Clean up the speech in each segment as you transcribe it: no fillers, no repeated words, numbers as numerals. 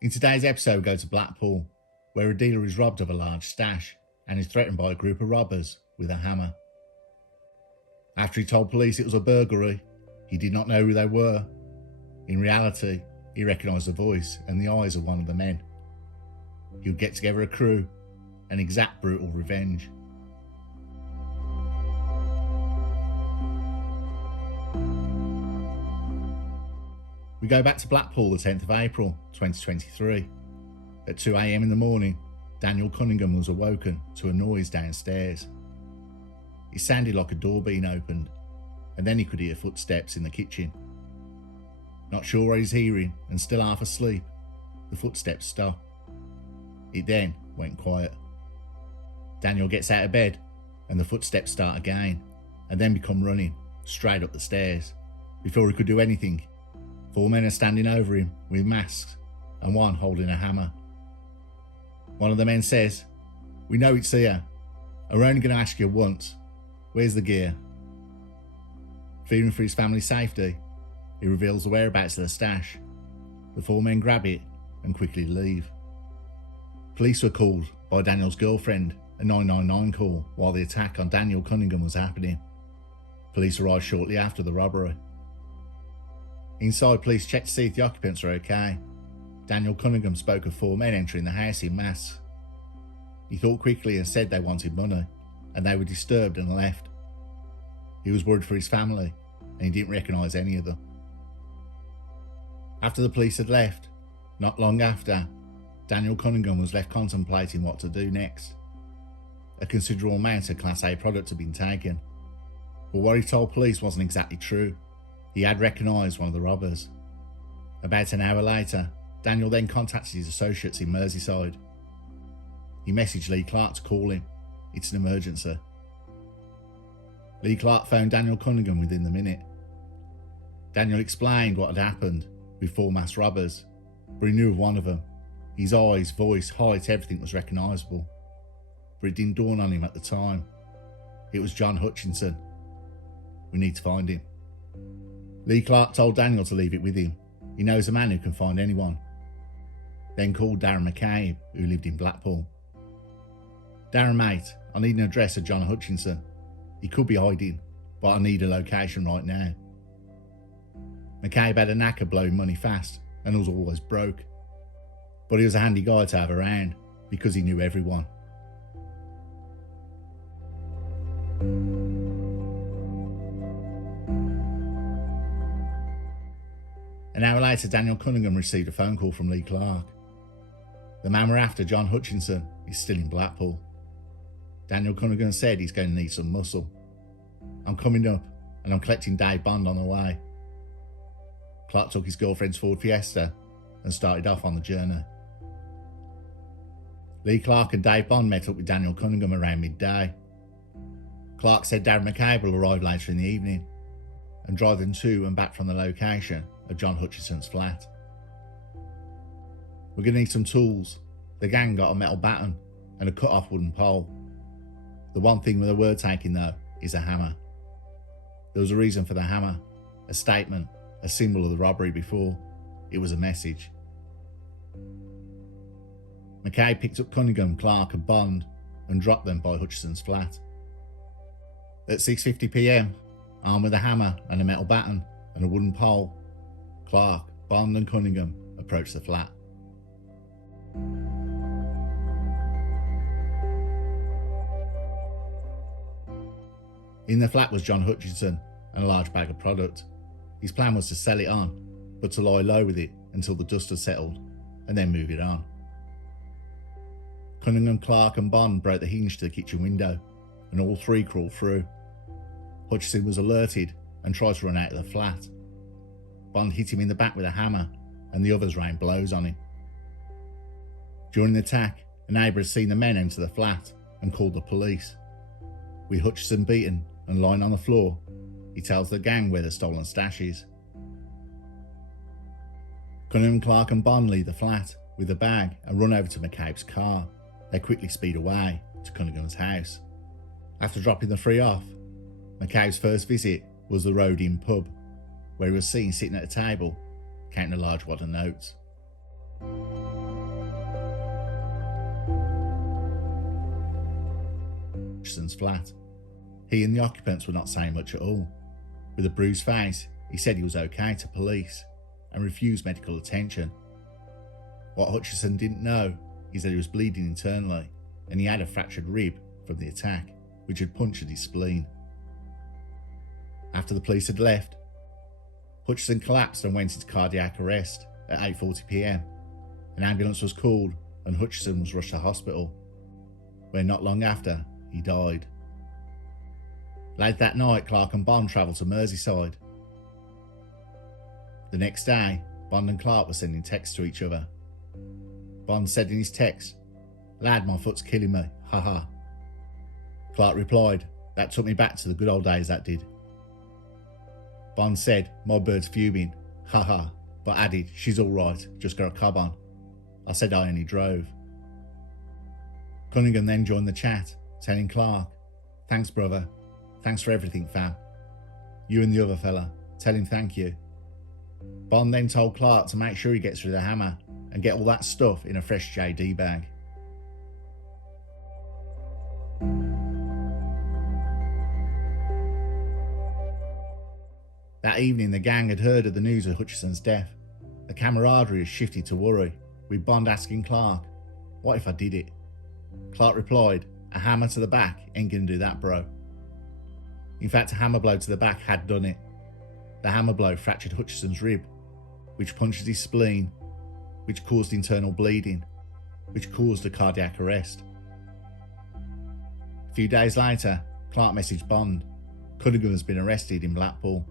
In today's episode, we go to Blackpool, where a dealer is robbed of a large stash and is threatened by a group of robbers with a hammer. After he told police it was a burglary, he did not know who they were. In reality, he recognised the voice and the eyes of one of the men. He would get together a crew and exact brutal revenge. We go back to Blackpool the 10th of April 2023. At 2 a.m. in the morning, Daniel Cunningham was awoken to a noise downstairs. It sounded like a door being opened, and then he could hear footsteps in the kitchen. Not sure what he's hearing and still half asleep, the footsteps stop. It then went quiet. Daniel gets out of bed and the footsteps start again and then become running straight up the stairs. Before he could do anything, 4 men are standing over him with masks and one holding a hammer. One of the men says, "We know it's here. We're only going to ask you once. Where's the gear?" Fearing for his family's safety, he reveals the whereabouts of the stash. The 4 men grab it and quickly leave. Police were called by Daniel's girlfriend, a 999 call, while the attack on Daniel Cunningham was happening. Police arrived shortly after the robbery. Inside, police checked to see if the occupants were okay. Daniel Cunningham spoke of 4 men entering the house in masks. He thought quickly and said they wanted money, and they were disturbed and left. He was worried for his family, and he didn't recognise any of them. After the police had left, not long after, Daniel Cunningham was left contemplating what to do next. A considerable amount of Class A product had been taken, but what he told police wasn't exactly true. He had recognised one of the robbers. About an hour later, Daniel then contacted his associates in Merseyside. He messaged Lee Clark to call him. It's an emergency. Lee Clark phoned Daniel Cunningham within the minute. Daniel explained what had happened with 4 masked robbers, but he knew of one of them. His eyes, voice, height, everything was recognisable. But it didn't dawn on him at the time. It was John Hutchinson. We need to find him. Lee Clark told Daniel to leave it with him. He knows a man who can find anyone. Then called Darren McCabe, who lived in Blackpool. "Darren, mate, I need an address of John Hutchinson. He could be hiding, but I need a location right now." McCabe had a knack of blowing money fast and was always broke. But he was a handy guy to have around because he knew everyone. An hour later, Daniel Cunningham received a phone call from Lee Clark. The man we're after, John Hutchinson, is still in Blackpool. Daniel Cunningham said he's going to need some muscle. "I'm coming up and I'm collecting Dave Bond on the way." Clark took his girlfriend's Ford Fiesta and started off on the journey. Lee Clark and Dave Bond met up with Daniel Cunningham around midday. Clark said Darren McCabe will arrive later in the evening and drive them to and back from the location of John Hutchinson's flat. "We're going to need some tools. The gang got a metal baton and a cut-off wooden pole. The one thing they were taking, though, is a hammer. There was a reason for the hammer, a statement, a symbol of the robbery before. It was a message." McCabe picked up Cunningham, Clark and Bond and dropped them by Hutchinson's flat. At 6:50 p.m, armed with a hammer and a metal baton and a wooden pole, Clark, Bond and Cunningham approached the flat. In the flat was John Hutchinson and a large bag of product. His plan was to sell it on, but to lie low with it until the dust had settled and then move it on. Cunningham, Clark and Bond broke the hinge to the kitchen window and all 3 crawled through. Hutchinson was alerted and tried to run out of the flat. Bond hit him in the back with a hammer and the others rained blows on him. During the attack, a neighbour had seen the men enter the flat and called the police. With Hutchinson beaten and lying on the floor, he tells the gang where the stolen stash is. Cunningham, Clark and Bond leave the flat with the bag and run over to McCabe's car. They quickly speed away to Cunningham's house. After dropping the 3 off, McCabe's first visit was the Road Inn pub, where he was seen sitting at a table, counting a large wad of notes. Hutchison's flat. He and the occupants were not saying much at all. With a bruised face, he said he was okay to police and refused medical attention. What Hutchison didn't know is that he was bleeding internally and he had a fractured rib from the attack, which had punctured his spleen. After the police had left, Hutchison collapsed and went into cardiac arrest at 8:40 p.m. An ambulance was called and Hutchison was rushed to hospital, where not long after he died. Late that night, Clark and Bond travelled to Merseyside. The next day, Bond and Clark were sending texts to each other. Bond said in his text, "Lad, my foot's killing me, haha." Clark replied, "That took me back to the good old days, that did." Bond said, "My bird's fuming, haha," but added, "She's alright, just got a cob on." I said I only drove. Cunningham then joined the chat, telling Clark, "Thanks, brother. Thanks for everything, fam. You and the other fella, tell him thank you." Bond then told Clark to make sure he gets rid of the hammer and get all that stuff in a fresh JD bag. That evening, the gang had heard of the news of Hutchison's death. The camaraderie had shifted to worry, with Bond asking Clark, "What if I did it?" Clark replied, "A hammer to the back ain't gonna do that, bro." In fact, a hammer blow to the back had done it. The hammer blow fractured Hutchison's rib, which punctured his spleen, which caused internal bleeding, which caused a cardiac arrest. A few days later, Clark messaged Bond. Cunningham has been arrested in Blackpool.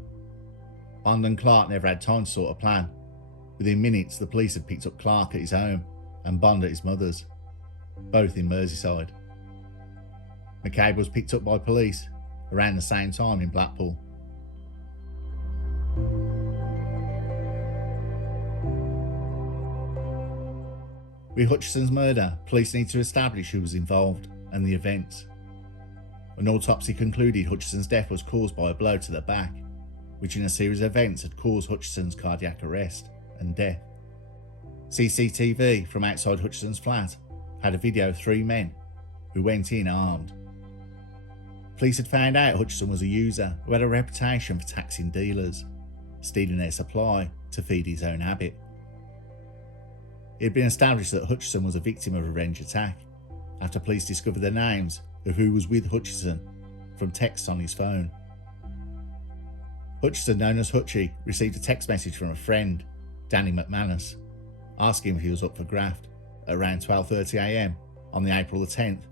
Bond and Clark never had time to sort a plan. Within minutes, the police had picked up Clark at his home and Bond at his mother's, both in Merseyside. McCabe was picked up by police around the same time in Blackpool. With Hutchison's murder, police need to establish who was involved and the events. An autopsy concluded Hutchison's death was caused by a blow to the back, which in a series of events had caused Hutchison's cardiac arrest and death. CCTV from outside Hutchison's flat had a video of 3 men who went in armed. Police had found out Hutchison was a user who had a reputation for taxing dealers, stealing their supply to feed his own habit. It had been established that Hutchison was a victim of a revenge attack after police discovered the names of who was with Hutchison from texts on his phone. Hutchison, known as Hutchie, received a text message from a friend, Danny McManus, asking if he was up for graft. At around 12:30 a.m. on the April the 10th,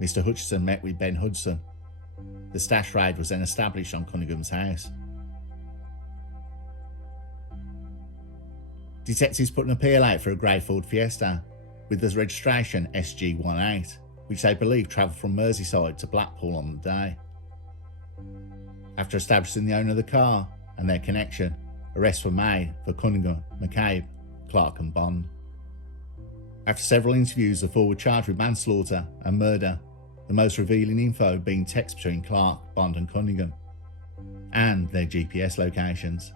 Mr. Hutchison met with Ben Hudson. The stash raid was then established on Cunningham's house. Detectives put an appeal out for a grey Ford Fiesta with the registration SG18, which they believe travelled from Merseyside to Blackpool on the day. After establishing the owner of the car and their connection, arrests were made for Cunningham, McCabe, Clark and Bond. After several interviews, the four were charged with manslaughter and murder, the most revealing info being texts between Clark, Bond and Cunningham, and their GPS locations.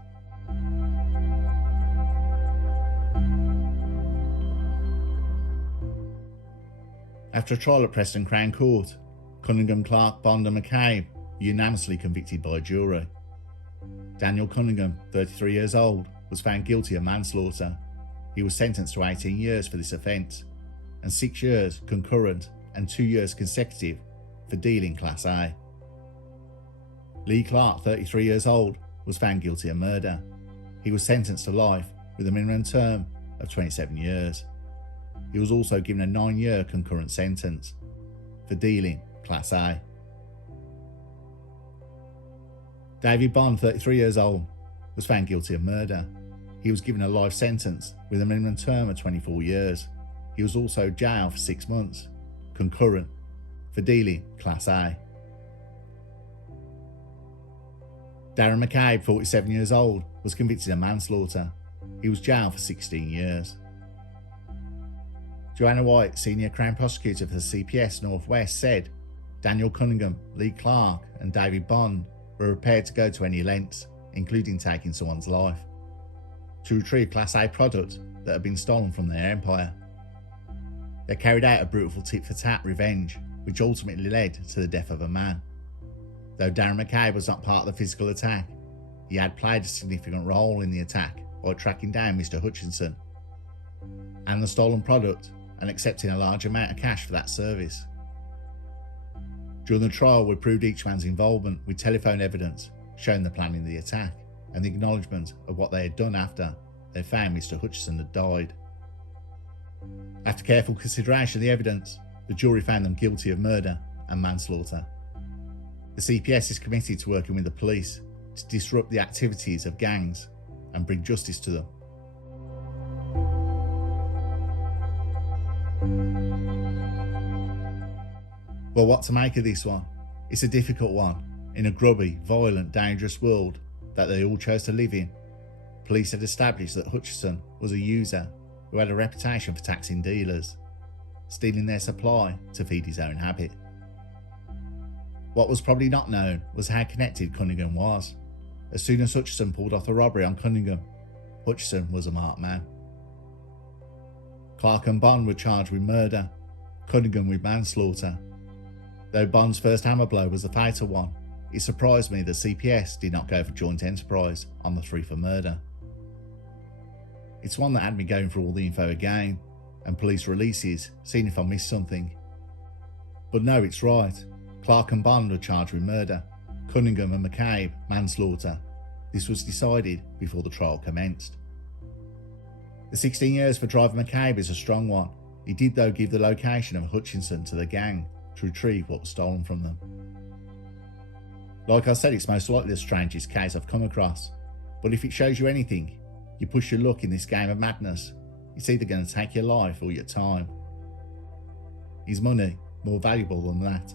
After a trial at Preston Crown Court, Cunningham, Clark, Bond and McCabe were unanimously convicted by a jury. Daniel Cunningham, 33 years old, was found guilty of manslaughter. He was sentenced to 18 years for this offence, and 6 years concurrent and 2 years consecutive for dealing Class A. Lee Clark, 33 years old, was found guilty of murder. He was sentenced to life with a minimum term of 27 years. He was also given a 9-year concurrent sentence for dealing Class A. David Bond, 33 years old, was found guilty of murder. He was given a life sentence with a minimum term of 24 years. He was also jailed for 6 months, concurrent, for dealing Class A. Darren McCabe, 47 years old, was convicted of manslaughter. He was jailed for 16 years. Joanna White, Senior Crown Prosecutor for the CPS North West, said Daniel Cunningham, Lee Clark and David Bond were prepared to go to any lengths, including taking someone's life, to retrieve Class A product that had been stolen from their empire. They carried out a brutal tit-for-tat revenge which ultimately led to the death of a man. Though Darren McCabe was not part of the physical attack, he had played a significant role in the attack by tracking down Mr. Hutchinson and the stolen product and accepting a large amount of cash for that service. During the trial, we proved each man's involvement with telephone evidence showing the planning of the attack and the acknowledgement of what they had done after they found Mr. Hutchinson had died. After careful consideration of the evidence, the jury found them guilty of murder and manslaughter. The CPS is committed to working with the police to disrupt the activities of gangs and bring justice to them. Well, what to make of this one? It's a difficult one. In a grubby, violent, dangerous world that they all chose to live in, police had established that Hutchinson was a user who had a reputation for taxing dealers, stealing their supply to feed his own habit. What was probably not known was how connected Cunningham was. As soon as Hutchinson pulled off the robbery on Cunningham, Hutchinson was a marked man. Clark and Bond were charged with murder, Cunningham with manslaughter. Though Bond's first hammer blow was the fatal one, it surprised me that CPS did not go for joint enterprise on the three for murder. It's one that had me going through all the info again, and police releases, seeing if I missed something. But no, it's right. Clark and Bond were charged with murder, Cunningham and McCabe manslaughter. This was decided before the trial commenced. The 16 years for Driver McCabe is a strong one. He did though give the location of Hutchinson to the gang to retrieve what was stolen from them. Like I said, it's most likely the strangest case I've come across, but if it shows you anything, you push your luck in this game of madness, it's either going to take your life or your time. Is money more valuable than that?